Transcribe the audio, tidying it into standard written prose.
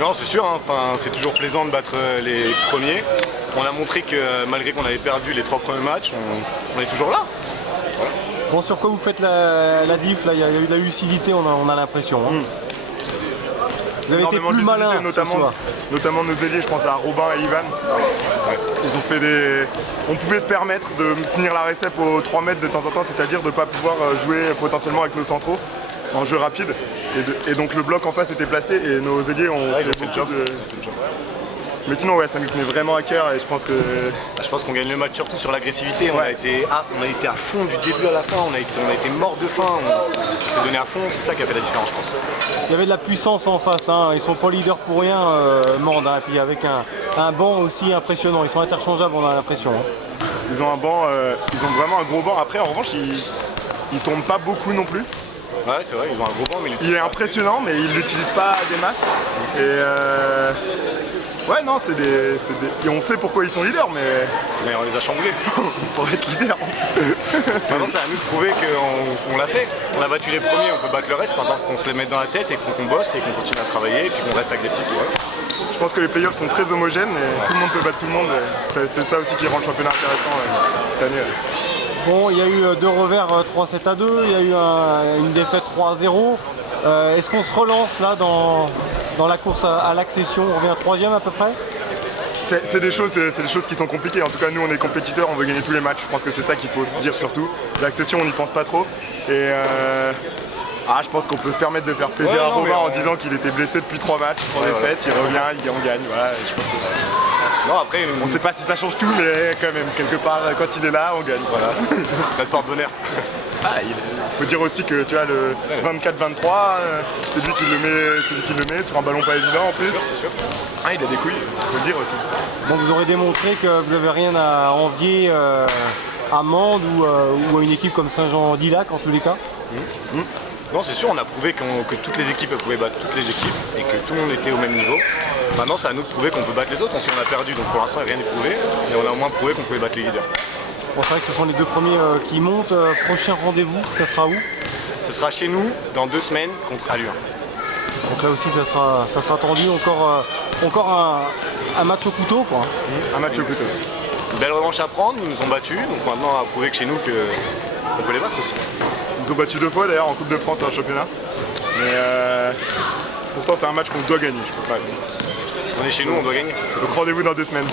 Non, c'est sûr, hein. Enfin, c'est toujours plaisant de battre les premiers. On a montré que malgré qu'on avait perdu les 3 premiers matchs, on est toujours là. Voilà. Bon, sur quoi vous faites la diff là? Il y a eu de la lucidité, on a l'impression. Hein. Vous avez été plus malin, notamment nos ailiers, je pense à Robin et Ivan. Ouais. Ils ont fait des... On pouvait se permettre de tenir la récep aux 3 mètres de temps en temps, c'est-à-dire de ne pas pouvoir jouer potentiellement avec nos centraux en jeu rapide. Et donc le bloc en face était placé et nos ailiers ont fait le job. Mais sinon ouais, ça nous tenait vraiment à cœur et je pense que... Je pense qu'on gagne le match surtout sur l'agressivité. On a été à fond du début à la fin, on a été mort de faim, on s'est donné à fond, c'est ça qui a fait la différence je pense. Il y avait de la puissance en face, hein. Ils sont pas leaders pour rien, Mende, hein. Et puis avec un banc aussi impressionnant, ils sont interchangeables on a l'impression. Hein. Ils ont un banc, ils ont vraiment un gros banc, après en revanche ils tournent pas beaucoup non plus. Ouais c'est vrai, ils ont un gros banc mais il est impressionnant mais ils l'utilisent pas des masses. Ouais non c'est des... Et on sait pourquoi ils sont leaders mais on les a chamboulés. Pour être leader. Maintenant c'est à nous de prouver qu'on l'a fait. On a battu les premiers, on peut battre le reste, maintenant qu'on se les mette dans la tête et qu'on bosse et qu'on continue à travailler et puis qu'on reste agressif. Ouais. Je pense que les playoffs sont très homogènes et tout le monde peut battre tout le monde. C'est ça aussi qui rend le championnat intéressant cette année. Bon, il y a eu 2 revers 3-7 à 2, il y a eu une défaite 3-0. Est-ce qu'on se relance là dans la course à l'accession? On revient 3e à peu près? C'est des choses qui sont compliquées. En tout cas, nous, on est compétiteurs, on veut gagner tous les matchs. Je pense que c'est ça qu'il faut se dire surtout. L'accession, on n'y pense pas trop. Et je pense qu'on peut se permettre de faire plaisir à Robin en disant qu'il était blessé depuis 3 matchs. En défaite, il revient, on gagne. Voilà, je pense que... Non, après, on sait pas si ça change tout, mais quand même, quelque part, quand il est là, on gagne. Voilà. Notre porte-bonheur. Il faut dire aussi que tu vois, le 24-23, c'est lui qui le met sur un ballon pas évident en plus. C'est sûr. Il a des couilles, faut le dire aussi. Bon, vous aurez démontré que vous n'avez rien à envier à Mende ou à une équipe comme Saint-Jean-d'Ilac en tous les cas. Non, c'est sûr, on a prouvé que toutes les équipes pouvaient battre toutes les équipes et que tout le monde était au même niveau. Maintenant, c'est à nous de prouver qu'on peut battre les autres. On a perdu, donc pour l'instant, rien n'est prouvé. Mais on a au moins prouvé qu'on pouvait battre les leaders. Bon, c'est vrai que ce sont les 2 premiers qui montent. Prochain rendez-vous, ça sera où? Ce sera chez nous dans 2 semaines contre Allure. Donc là aussi, ça sera tendu. Encore un match au couteau, quoi. Un match au couteau. Une belle revanche à prendre, ils nous ont battus. Donc maintenant, on a prouvé que chez nous, on peut les battre aussi. Ils nous ont battus 2 fois d'ailleurs en Coupe de France et en championnat. Mais pourtant, c'est un match qu'on doit gagner, je pense. Ouais. On est chez nous, on doit gagner. Donc rendez-vous dans 2 semaines.